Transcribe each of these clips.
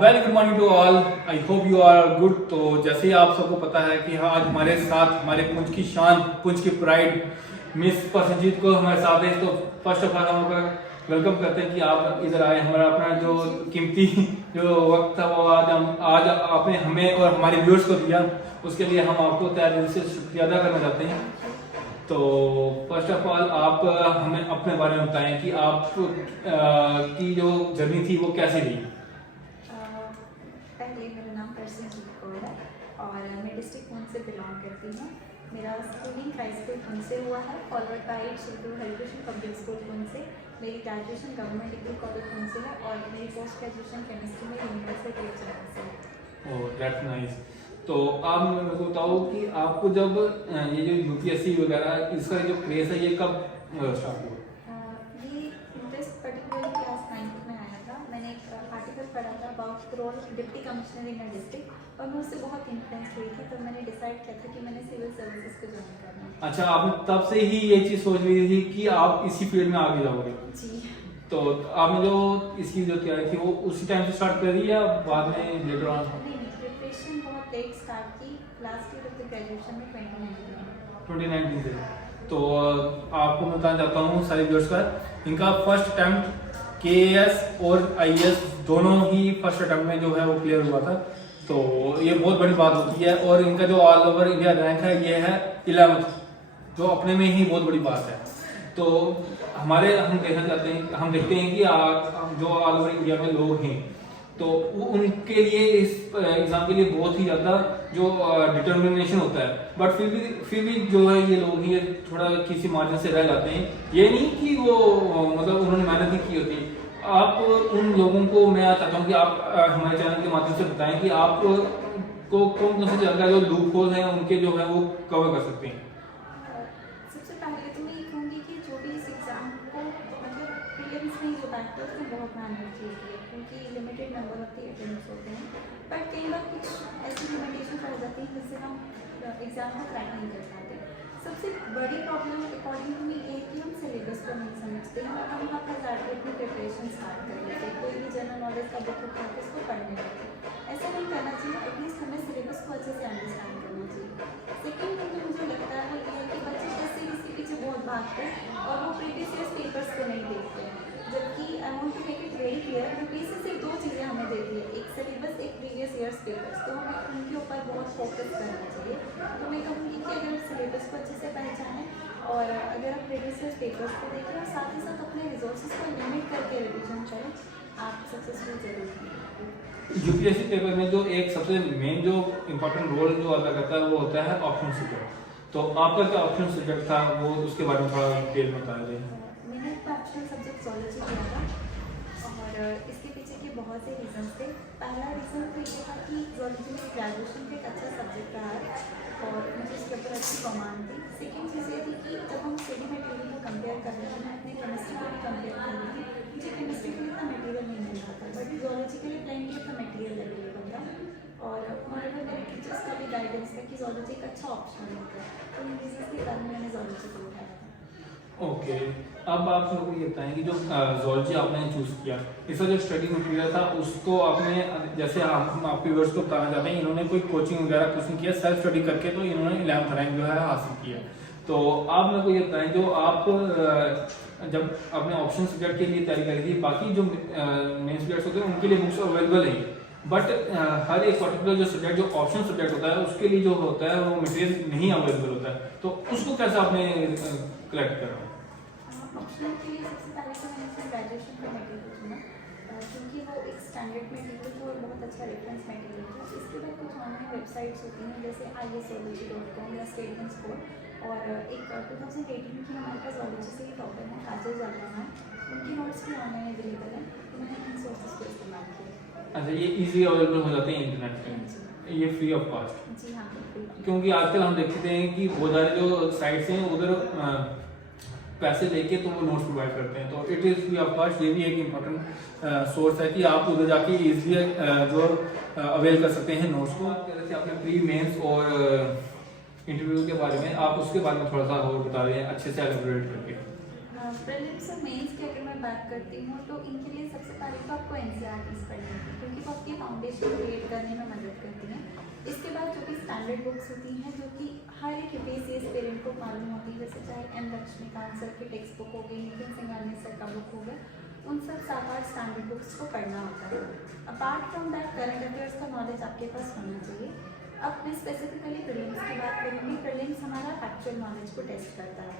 Very good morning to all, I hope you are good. तो जैसे ही आप सबको पता है कि हाँ, आज हमारे साथ हमारे पुंछ की शान, पुंछ की प्राइड मिस परसजीत को हमारे साथ है। तो फर्स्ट ऑफ ऑल हम आपका वेलकम करते हैं कि आप इधर आए। हमारा अपना जो कीमती जो वक्त था वो आज आपने हमें और हमारे व्यूअर्स को दिया, उसके लिए हम आपको तहे दिल से शुक्रिया अदा करना चाहते हैं। तो फर्स्ट ऑफ ऑल आप हमें अपने बारे में बताएं कि आप की जो जर्नी थी वो कैसी रही। पहले मेरा नाम परसजीत कौर है और मैं डिस्ट्रिक्ट पुंछ से बिलोंग करती हूँ। मेरा स्कूलिंग हाई स्कूल पुंछ से हुआ है, followed by Shiltu Harikrishna public school Poonch से। मेरी graduation government degree college Poonch से है और मेरी पोस्ट ग्रेजुएशन केमिस्ट्री में यूनिवर्सिटी ऑफ चेन्नई से। Oh that's nice. तो आप मेरे को बताओ कि आपको जब ये जो यूपीएससी वगैरह इसका जो क्रेज है ये कब स्टार्ट हुआ? ये इंटरेस्ट पर्टिकुलरली क्लास 9th में आया था। मैंने एक आर्टिकल पढ़ा था about role deputy commissioner in a district और मैं उससे बहुत इन्फ्लुएंस हुई थी। तो मैंने डिसाइड किया था कि मैंने सिविल सर्विसेज को ज्वाइन करना है। अच्छा, आपने तब से ही ये चीज सोच ली थी कि आप इसी फील्ड में आगे जाओगे? जी। तो आपने जो इसकी जो तैयारी थी वो उसी टाइम से स्टार्ट कर दी या बाद में लेटर ऑन? नहीं, प्रिपरेशन बहुत लेट स्टार्ट की। Last year of the graduation में 2019 से। तो आपको मैं बताना चाहता हूँ सारे व्यूअर्स का, इनका फर्स्ट अटेम्प्ट केएएस और आईएएस दोनों ही फर्स्ट अटेम्प्ट में जो है वो क्लियर हुआ था। तो ये बहुत बड़ी बात होती है। और इनका जो ऑल ओवर इंडिया रैंक है ये है 11th, जो अपने में ही बहुत बड़ी बात है। तो हम देखते हैं कि जो ऑल ओवर इंडिया में लोग हैं तो वो उनके लिए इस एग्जाम के लिए बहुत ही ज्यादा जो डिटर्मिनेशन होता है। बट फिर भी जो है ये लोग ये थोड़ा किसी मार्जिन से रह जाते हैं। ये नहीं कि वो मतलब उन्होंने मेहनत नहीं की होती। आप उन लोगों को मैं चाहता हूँ कि आप हमारे चैनल के माध्यम से बताएं कि आप को कौन कौन से जगह जो लूप होल हैं उनके जो है वो कवर कर सकते हैं। सबसे पहले तो मैं ये कहूँगी कि जो भी इस एग्ज़ाम को मतलब प्रीलिम्स में जो बैठता है उसमें बहुत मेहनत चाहिए क्योंकि limited number of the attempts होते हैं। बट कई बार कुछ ऐसी लिमिटेशन हो जाती है जिससे हम एग्ज़ाम को क्रैक नहीं कर पाते। सबसे बड़ी प्रॉब्लम अकॉर्डिंग टू मी ये है कि हम सिलेबस को नहीं समझते हैं और हम वहाँ पर जाकर अपनी प्रिपरेशन स्टार्ट कर लेते हैं। कोई भी जनरल नॉलेज का बुक उठा के उसको पढ़ने लगते हैं। ऐसा नहीं करना चाहिए। एटलीस्ट हमें सिलेबस को अच्छे से अंडरस्टैंड करना चाहिए। सेकेंड थिंग जो मुझे लगता है वो ये है कि बच्चे जैसे किसी पीछे बहुत भागते हैं और वो प्रीवियस ईयर्स पेपर्स को नहीं देखते हैं। जबकि I want to make it very clear, UPSC से दो चीज़ें हमें देती है, एक सिलेबस, एक प्रीवियस ईयर्स पेपर्स। तो हमें उनके ऊपर बहुत फोकस करना चाहिए। तो मैं कहूँगी कि अगर सिलेबस को अच्छे से पहचानें और अगर आप प्रीवियस ईयर्स पेपर्स को देखें और साथ ही साथ अपने रिसोर्सेज को लिमिट करके रिविजन करें, आप सक्सेसफुल जरूर होंगे। यूपीएससी पेपर में जो एक सबसे मेन जो इम्पोर्टेंट रोल जो अदा करता है वो होता है ऑप्शन सब्जेक्ट। तो आपका क्या ऑप्शन सब्जेक्ट था वो उसके बारे में थोड़ा डिटेल में बता दें। मैंने अपना ऑप्शनल सब्जेक्ट जोलॉजी किया था और इसके पीछे के बहुत से रीजन थे। पहला रीज़न तो ये था कि जोलॉजी में ग्रेजुएशन का एक अच्छा सब्जेक्ट रहा है और मुझे इसके ऊपर अच्छी कमांड थी। सेकेंड चीज़ ये थी कि जब हम स्टडी मटेरियल को कंपेयर कर रहे थे, मैं अपनी केमिस्ट्री को भी कंपेयर कर रही थी। मुझे केमिस्ट्री के लिए इतना मटेरियल नहीं मिल रहा था बट जोलॉजी के लिए plenty of the material available था और मोरेओवर मेरे टीचर्स का भी गाइडेंस था कि जोलॉजी एक अच्छा ऑप्शन होता है। तो इन रीजन के कारण मैंने जोलॉजी को उठाया था। ओके, अब आप लोगों को ये बताएं कि जो जोलॉजी आपने चूज किया, इसका जो स्टडी मटेरियल था उसको आपने, जैसे हम आपके व्यूअर्स को बताना चाहते हैं, इन्होंने कोई कोचिंग वगैरह कुछ नहीं किया, सेल्फ स्टडी करके तो इन्होंने 11th रैंक जो है हासिल किया। तो आप मेरे को ये बताएं जो आप जब अपने ऑप्शन सब्जेक्ट के लिए तैयारी करी थी, बाकी जो मेन सब्जेक्ट्स होते हैं उनके लिए बुक्स अवेलेबल है, बट हर एक पर्टिकुलर जो सब्जेक्ट जो ऑप्शन सब्जेक्ट होता है उसके लिए जो होता है वो मटेरियल नहीं अवेलेबल होता है। तो उसको कैसे आपने कलेक्ट करा? ऑप्शनल के लिए सबसे पहले तो मैंने अपने ग्रेजुएशन का मटेरियल चुना क्योंकि वो एक स्टैंडर्ड मटेरियल था और बहुत अच्छा रेफरेंस मटेरियल था। इसके बाद कुछ ऑनलाइन वेबसाइट्स होती हैं जैसे iasology.com या स्टेटमेंट स्कोर और एक 2018 की हमारे पास जोलॉजी से ही टॉपर है काजल जागरण है, उनकी नोट्स भी ऑनलाइन अवेलेबल है। तो मैंने इन सोर्सेज को इस्तेमाल किया। अच्छा, ये इजी अवेलेबल हो जाते हैं इंटरनेट पे, ये फ्री ऑफ कॉस्ट? जी हाँ, बिल्कुल। क्योंकि आजकल हम देखते हैं कि बहुत सारे जो साइट्स हैं उधर पैसे लेके तो वो नोट्स प्रोवाइड करते हैं, तो it is free of cost. ये भी एक इम्पोर्टेंट सोर्स है कि आप उधर जाके इजीली जो अवेल कर सकते हैं नोट्स को। आप कह रहे थे आपने प्री मेंस और इंटरव्यू के बारे में, आप उसके बारे में थोड़ा सा और बता रहे हैं अच्छे से एलेबोरेट करके। प्रीलिम्स और मेंस की अगर मैं मैं बात करती हूँ तो इनके लिए सबसे पहले तो आपको NCERTs पढ़नी होती है क्योंकि वो आपकी फाउंडेशन क्रिएट करने में मदद करती हैं। इसके बाद जो भी स्टैंडर्ड बुक्स होती हैं जो कि हर एक UPSC पेरेंट को मालूम होती है, जैसे चाहे M लक्ष्मीकांत सर की टेक्स्ट बुक हो गई, नितिन सिंघानिया सर का बुक हो गया, उन सब 7-8 स्टैंडर्ड बुक्स को पढ़ना होता है। Apart from that current affairs का नॉलेज आपके पास होना चाहिए। अब मैं स्पेसिफिकली प्रीलिम्स की बात करूँगी। प्रीलिम्स हमारा एक्चुअल नॉलेज को टेस्ट करता है,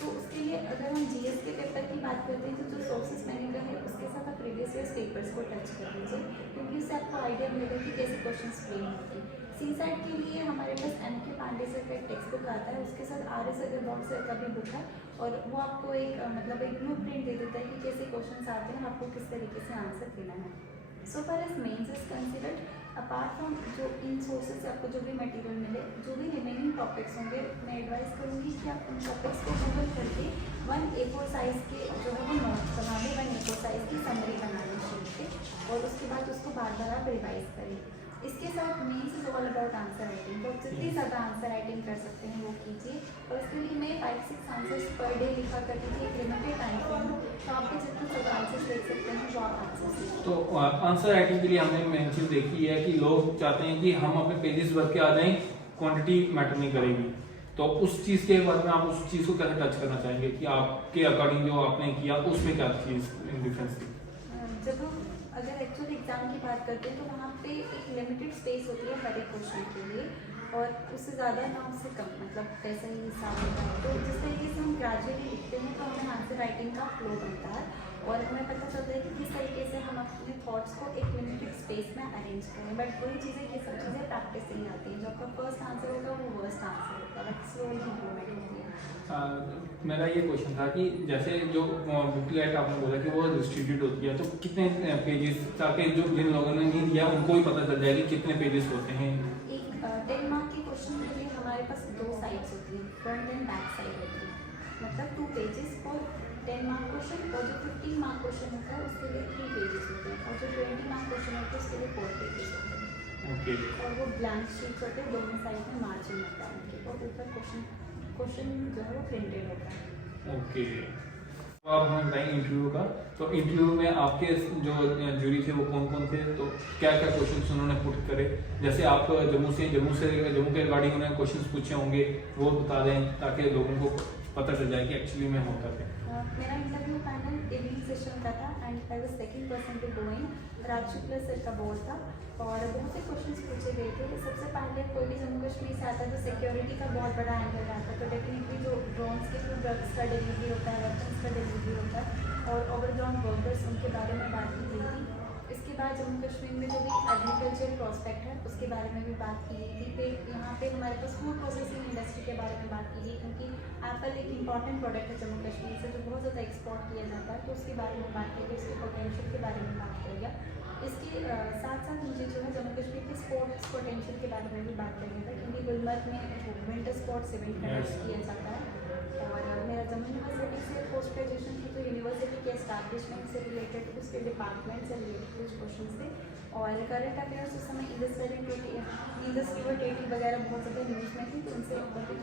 तो उसके लिए अगर हम GS के पेपर की बात करते हैं तो जो सोर्सेस मैंने कहे उसके साथ आप प्रीवियस ईयर पेपर्स को टच कर लीजिए क्योंकि उससे आपको आइडिया मिलेगा कि कैसे क्वेश्चन फ्रेम होते हैं। CSAT के लिए हमारे पास MK पांडे सर का एक टेक्स्ट बुक आता है, उसके साथ RS अग्रवाल सर का भी बुक है और वो आपको एक मतलब एक ब्लू प्रिंट दे देता है कि कैसे क्वेश्चन आते हैं, आपको किस तरीके से आंसर देना है। So far as mains is considered, apart from जो इन सोर्सेज से आपको जो भी मटेरियल मिले, जो भी रिमेनिंग टॉपिक्स होंगे, मैं एडवाइस करूँगी कि आप उन टॉपिक्स को गूगल करके 1 A4 साइज़ के जो है वो नोट्स बना लें, 1 A4 साइज़ की समरी बना लें शीट पे और उसके बाद उसको बार बार आप रिवाइज करें। इसके साथ mains is all about answer writing, तो जितनी ज़्यादा आंसर राइटिंग कर सकते हैं वो कीजिए। पर्सनली मैं 5-6 आंसर्स पर डे लिखा करती थी, एक लिमिटेड टाइम फ्रेम, तो आपके जितने ज़्यादा आंसर्स लिख सकते हैं वो आप आंसर्स। तो आंसर राइटिंग के लिए हमने मेन चीज़ देखी है कि लोग चाहते हैं कि हम अपने पेजेस भर के आ जाएं, क्वांटिटी मैटर नहीं करेगी। तो उस चीज़ के बारे में आप उस चीज़ को कैसे टच करना चाहेंगे कि आपके अकॉर्डिंग जो आपने किया उसमें क्या चीज़ डिफरेंस थी? जब हम अगर एक्चुअल एग्जाम की बात करते हैं तो वहाँ पे एक लिमिटेड स्पेस होती है हर एक क्वेश्चन के लिए और उससे ज़्यादा ना उससे कम, मतलब कैसा ही हिसाब होता है। तो जिस तरीके से हम ग्रेजुअली लिखते हैं तो हमें आंसर राइटिंग का फ्लो बनता है और हमें पता चलता है कि किस तरीके से हम अपने थॉट्स को एक लिमिटेड स्पेस में अरेंज करें। बट वही चीज़ें ये सब चीज़ें प्रैक्टिस से ही आती हैं। जो आपका फर्स्ट आंसर होगा वो वर्स्ट आंसर होगा, बट स्लोली इम्प्रूवमेंट होती है। मेरा ये क्वेश्चन था कि जैसे जो बुकलेट आपने बोला कि वो डिस्ट्रीब्यूट होती है, तो कितने पेजेस, ताकि जो जिन लोगों ने नहीं दिया उनको भी पता चल जाए कि कितने पेजेस होते हैं? एक 10 मार्क के क्वेश्चन के लिए हमारे पास 2 साइड्स होती हैं, फ्रंट एंड बैक साइड होती है, मतलब 2 पेजेस फॉर 10 मार्क क्वेश्चन, और जो 15 मार्क क्वेश्चन होता है उसके लिए 3 पेजेस होते हैं, और जो 20 मार्क क्वेश्चन होता है उसके लिए 4 पेजेस होते हैं। ओके। और वो ब्लैंक शीट्स होते हैं, दोनों साइड में मार्जिन होता है उनके, और ऊपर क्वेश्चन जो है वो प्रिंटेड होता है। ओके। आप हमें बताएंगे इंटरव्यू का, तो इंटरव्यू में आपके जो जूरी थे वो कौन कौन थे, तो क्या क्या क्वेश्चंस उन्होंने पुट करे? जैसे आप जम्मू के रिगार्डिंग उन्होंने क्वेश्चंस पूछे होंगे, वो बता दें ताकि लोगों को पता चल जाए कि एक्चुअली में होता क्या। मेरा इंटरव्यू पैनल इवनिंग सेशन का था and I was second person to go in. Raj Shukla sir का बोर्ड था और बहुत से क्वेश्चंस पूछे गए थे। सबसे पहले कोई भी जम्मू कश्मीर से आता है तो सिक्योरिटी का बहुत बड़ा एंगल रहता है, तो डेफिनेटली जो ड्रोन्स के थ्रू ड्रग्स का डिलीवरी होता है, वेपन्स का डिलीवरी होता है, और ओवरग्राउंड वर्कर्स उनके बारे में बात की गई थी। इसके बाद जम्मू कश्मीर में जो भी एग्रीकल्चर प्रॉस्पेक्ट है उसके बारे में भी बात की गई थी। फिर यहाँ पे हमारे पास फूड प्रोसेसिंग इंडस्ट्री के बारे में बात की गई, क्योंकि एप्पल एक इंपॉर्टेंट प्रोडक्ट है जम्मू कश्मीर से जो बहुत ज़्यादा एक्सपोर्ट किया जाता है, तो उसके बारे में बात की गई, उसके पोटेंशियल के बारे में बात किया गया। इसके साथ साथ मुझे जो है जम्मू कश्मीर के स्पोर्ट्स पोटेंशियल के बारे में भी बात करनी था, क्योंकि गुलमर्ग में विंटर स्पोर्ट्स इवेंट कंडक्ट किया जाता है। और मेरा जम्मू यूनिवर्सिटी से पोस्ट ग्रेजुएशन थी, तो यूनिवर्सिटी के एस्टैब्लिशमेंट से रिलेटेड उसके डिपार्टमेंट से रिलेटेड कुछ क्वेश्चन थे। और करंट अफेयर्स उस समय इंडस रिवर टेटी वगैरह बहुत ज़्यादा न्यूज़ में थी, तो उनसे थोड़ी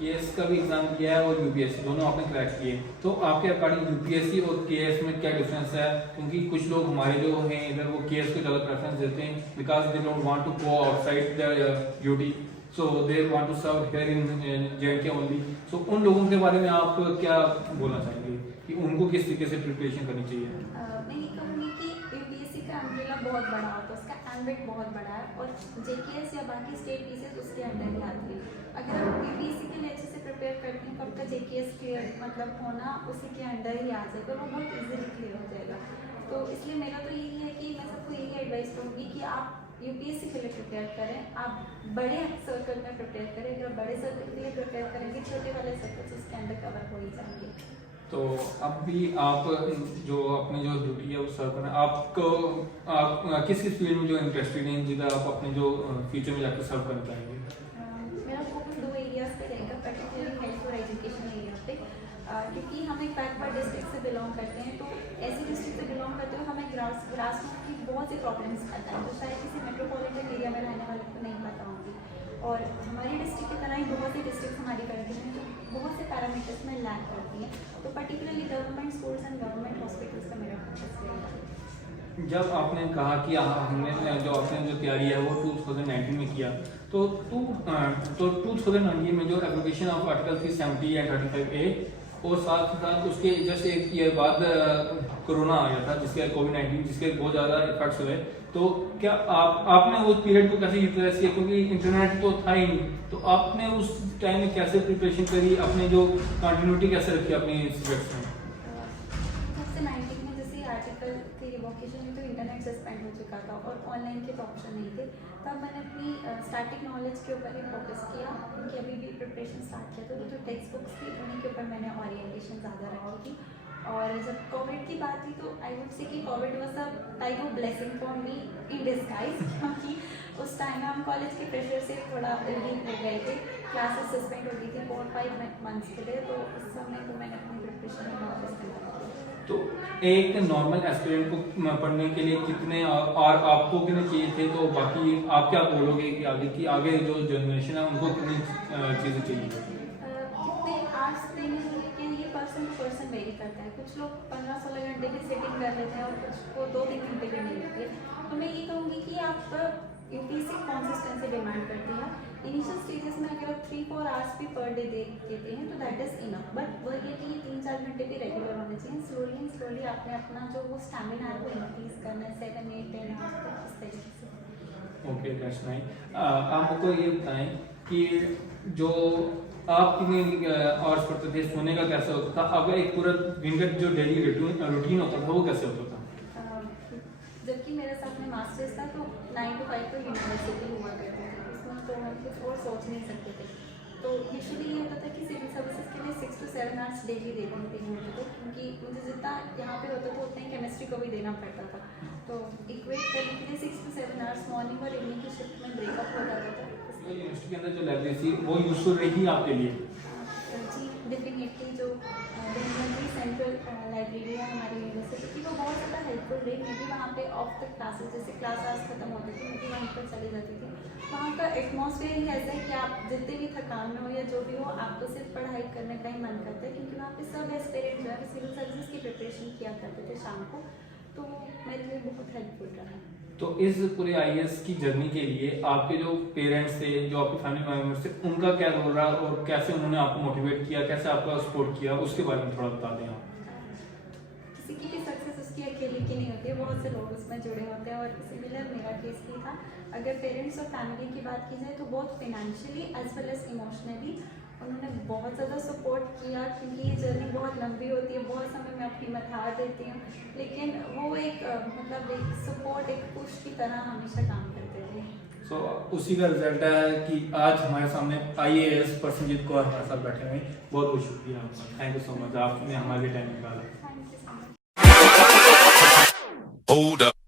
केएस का भी एग्जाम किया है और यूपीएससी दोनों आपने क्रैक किए, तो आपके अकॉर्डिंग यूपीएससी और केएस में क्या डिफरेंस है? क्योंकि कुछ लोग हमारे जो हैं इधर वो केएस को ज़्यादा प्रेफरेंस देते हैं because they don't want to go outside their duty, so they want to serve here in J and K only. So उन लोगों के बारे में आप क्या बोलना चाहेंगे कि उनको किस तरीके से प्रिपरेशन करनी चाहिए? मैं ये कहूँगी कि यूपीएससी का अम्ब्रेला बहुत बड़ा होता है, उसका एम्बिट बहुत बड़ा है, और जेकेएस या बाकी स्टेट पीसेस उसके अंडर ही आती है। अगर आप यूपीएससी के लिए अच्छे से प्रिपेयर करते हैं तो आपका जेकेएस क्लियर मतलब होना उसी के अंडर ही आ जाएगा, वो बहुत ईजिली क्लियर हो जाएगा। तो इसलिए मेरा तो यही है कि मैं सबको यही एडवाइस करूँगी कि आप यूपीएससी के लिए प्रिपेयर करें, आप बड़े सर्कल में प्रिपेयर करें। अगर आप बड़े सर्कल के लिए प्रिपेयर करेंगे, छोटे वाले सर्कल उसके अंडर कवर हो ही जाएंगे। तो अब भी आप जो अपनी जो ड्यूटी है वो सर्व करें, आपको आप किस किस फील्ड में जो इंटरेस्टेड हैं जिधर आप अपने जो फ्यूचर में जाकर सर्व करना चाहेंगे? मेरा फोकस 2 एरियाज पे रहेगा, पर्टिकुलरली हेल्थ और एजुकेशन एरिया पे, क्योंकि हम एक बैकवर्ड डिस्ट्रिक्ट से बिलोंग करते हैं, तो ऐसी डिस्ट्रिक्ट से बिलोंग करते हुए हमें ग्रास रूट की बहुत सी प्रॉब्लम्स पता है, जो शायद किसी मेट्रोपॉलिटन एरिया में रहने वाले को नहीं पता होंगी। और हमारी डिस्ट्रिक्ट की तरह ही बहुत सी डिस्ट्रिक्ट हमारी कंट्री में जो बहुत से पैरामीटर्स में लैक करती हैं, तो particularly government schools and government जब आपने कहा कि हमने जो आपने जो तैयारी है वो 2019 में किया, तो 2019 में जो application of article 370 and 35A और साथ ही साथ उसके जस्ट एक ईयर बाद कोरोना आ गया था, जिसके कोविड-19 जिसके बहुत ज़्यादा इफेक्ट्स हुए। तो क्या आपने उस पीरियड को कैसे यूटिलाइज किया, क्योंकि इंटरनेट तो था ही नहीं, तो आपने उस टाइम में कैसे प्रिपरेशन करी, अपने जो कंटिन्यूटी कैसे रखी अपनी सब्जेक्ट्स में? 2019 में जैसे आर्टिकल के रिवोकेशन में तो इंटरनेट सस्पेंड हो चुका था और ऑनलाइन के तो ऑप्शन नहीं थे, तब मैंने अपनी स्टैटिक नॉलेज के ऊपर ही फोकस किया, उनकी अभी भी प्रिपरेशन स्टार्ट किया था। तो जो टेक्स्ट बुक्स थी उन्हीं के ऊपर मैंने ओरिएंटेशन ज़्यादा रखी थी। और जब कोविड की बात थी तो आई वुड से कि Covid was a type of blessing for me in disguise, क्योंकि उस टाइम हम कॉलेज के प्रेशर से थोड़ा रिलीव हो गए थे, क्लासेस सस्पेंड हो गई थी 4-5 मंथ्स के लिए, तो उस समय को मैंने अपनी प्रिपरेशन में बहुत इस्तेमाल किया। तो एक नॉर्मल एस्पिरेंट को पढ़ने के लिए कितने और आपको कितने चाहिए थे, तो बाकी आप क्या बोलोगे कि आगे जो जनरेशन है उनको कितनी चीज़ें चाहिए? कितने आर्ट्स देने के लिए पर्सन टू पर्सन वेरी करता है। कुछ लोग 15-16 घंटे की सेटिंग कर लेते हैं और कुछ को 2-3 घंटे भी नहीं लगते। तो मैं ये कहूँगी कि आप बेसिक कंसिस्टेंसी डिमांड करती है। इनिशियल स्टेजेस में अगर आप 3-4 आवर्स भी पर डे देते हैं तो दैट इज़ इनफ, बट वो ये कि 3-4 घंटे भी रेगुलर होने चाहिए। स्लोली आपने अपना जो वो स्टैमिना है वो इंक्रीज करना है 7-8-10 आवर्स तक, इस तरीके से। Okay, that's nice. आप मुझको ये बताएं कि जो आप कितनी आवर्स पढ़ते थे, सोने का कैसे होता था, आपका एक पूरा दिन का जो डेली रूटीन होता था वो कैसे होता था? जबकि मेरे साथ में मास्टर्स था तो 9 to 5 तो यूनिवर्सिटी हुआ करती थी, उसमें तो हम कुछ और सोच नहीं सकते थे। तो यूजुअली ये होता था कि सिविल सर्विसेज के लिए 6 to 7 आवर्स डेली देने होते थे, क्योंकि मुझे जितना यहाँ पे होता था उतना ही केमिस्ट्री को भी देना पड़ता था। तो इक्वेट करने के लिए 6 to 7 आवर्स मॉर्निंग और इवनिंग की शिफ्ट में ब्रेकअप हो जाता था। यूनिवर्सिटी के अंदर जो लाइब्रेरी थी वो यूजफुल रही आपके लिए? जी डेफिनेटली, जो बेंगलुरु सेंट्रल लाइब्रेरी है हमारी यूनिवर्सिटी की, वो बहुत ज़्यादा हेल्पफुल रही। मैं भी वहाँ पे ऑफ द क्लासेस, जैसे क्लास आवर्स खत्म होती थी, मैं भी वहीं पर चली जाती थी। वहाँ का एटमॉस्फेयर ही ऐसा है कि आप जितने भी थकान में हो या जो भी हो, आपको सिर्फ पढ़ाई करने का ही मन करता है, क्योंकि वहाँ पे सब एस्पिरेंट जो है सिविल सर्विसेज की प्रिपरेशन किया करते थे शाम को, तो मेरे लिए बहुत हेल्पफुल रहा। तो इस पूरे आईएएस की जर्नी के लिए आपके जो पेरेंट्स थे, जो आपके फैमिली मेम्बर्स थे, उनका क्या रोल रहा और कैसे उन्होंने आपको मोटिवेट किया, कैसे आपका सपोर्ट किया, उसके बारे में थोड़ा बता दें आप। किसी की भी सक्सेस उसकी अकेले की नहीं होती है, बहुत से लोग उसमें जुड़े होते हैं, और सिमिलर मेरा केस भी था। अगर पेरेंट्स और फैमिली की बात की जाए तो बहुत financially as well as emotionally उन्होंने बहुत ज़्यादा सपोर्ट किया, क्योंकि ये जर्नी बहुत लंबी होती है, बहुत समय मैं अपनी मथार देती हूँ, लेकिन वो एक मतलब एक सपोर्ट, एक पुश की तरह हमेशा काम करते थे। सो उसी का रिजल्ट है कि आज हमारे सामने आईएएस परसनजीत कौर हमारे साथ बैठे हुए हैं। बहुत बहुत शुक्रिया आपका, थैंक यू सो मच, आपने हमारे लिए टाइम निकाला। Thank you so much. Hold up.